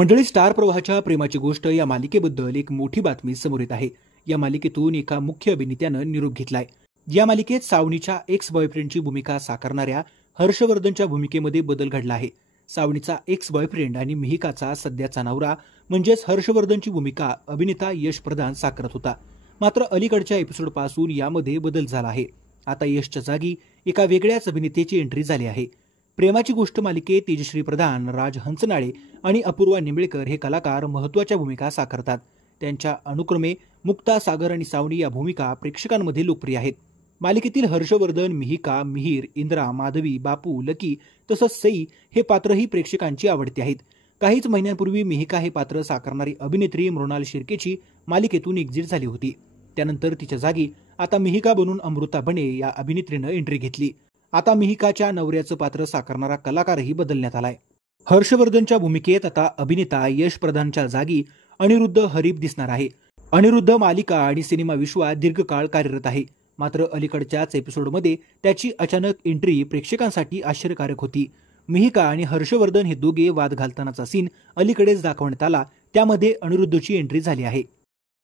मंडळी, स्टार प्रवाहाच्या प्रेमाची गोष्ट या मालिकेबद्दल एक मोठी बातमी समोर येत आहे. या मालिकेतून एका मुख्य अभिनेत्यानं निरोप घेतलाय. या मालिकेत सावनीच्या एक्स बॉयफ्रेंडची भूमिका साकारणाऱ्या हर्षवर्धनच्या भूमिकेमध्ये बदल घडला आहे. सावनीचा एक्स बॉयफ्रेंड आणि मिहिकाचा सध्याचा नवरा म्हणजेच हर्षवर्धनची भूमिका अभिनेता यश प्रधान साकारत होता. मात्र अलीकडच्या एपिसोडपासून यामध्ये बदल झाला आहे. आता यशच्या जागी एका वेगळ्याच अभिनेत्याची एंट्री झाली आहे. प्रेमाची गोष्ट मालिकेत तेजश्री प्रधान, राज हंचनाळे आणि अपूर्वा निंबळेकर हे कलाकार महत्त्वाच्या भूमिका साकारतात. त्यांच्या अनुक्रमे मुक्ता, सागर आणि सावनी या भूमिका प्रेक्षकांमध्ये लोकप्रिय आहेत. मालिकेतील हर्षवर्धन, मिहिका, मिहीर, इंद्रा, माधवी, बापू, लकी तसंच सई हे पात्रही प्रेक्षकांची आवडते आहेत. काहीच महिन्यांपूर्वी मिहिका हे पात्र साकारणारी अभिनेत्री मृणाल शिर्केची मालिकेतून एक्झिट झाली होती. त्यानंतर तिच्या जागी आता मिहिका बनून अमृता बने या अभिनेत्रीनं एंट्री घेतली. आता मिहिकाच्या नवऱ्याचं पात्र साकारणारा कलाकारही बदलण्यात आलाय. हर्षवर्धनच्या भूमिकेत आता अभिनेता यश प्रधानच्या जागी अनिरुद्ध हरीफ दिसणार आहे. अनिरुद्ध मालिका आणि सिनेमा विश्वात दीर्घकाळ कार्यरत आहे. मात्र अलीकडच्याच एपिसोडमध्ये त्याची अचानक एंट्री प्रेक्षकांसाठी आश्चर्यकारक होती. मिहिका आणि हर्षवर्धन हे दोघे वाद घालतानाचा सीन अलीकडेच दाखवण्यात आला. त्यामध्ये अनिरुद्धची एंट्री झाली आहे.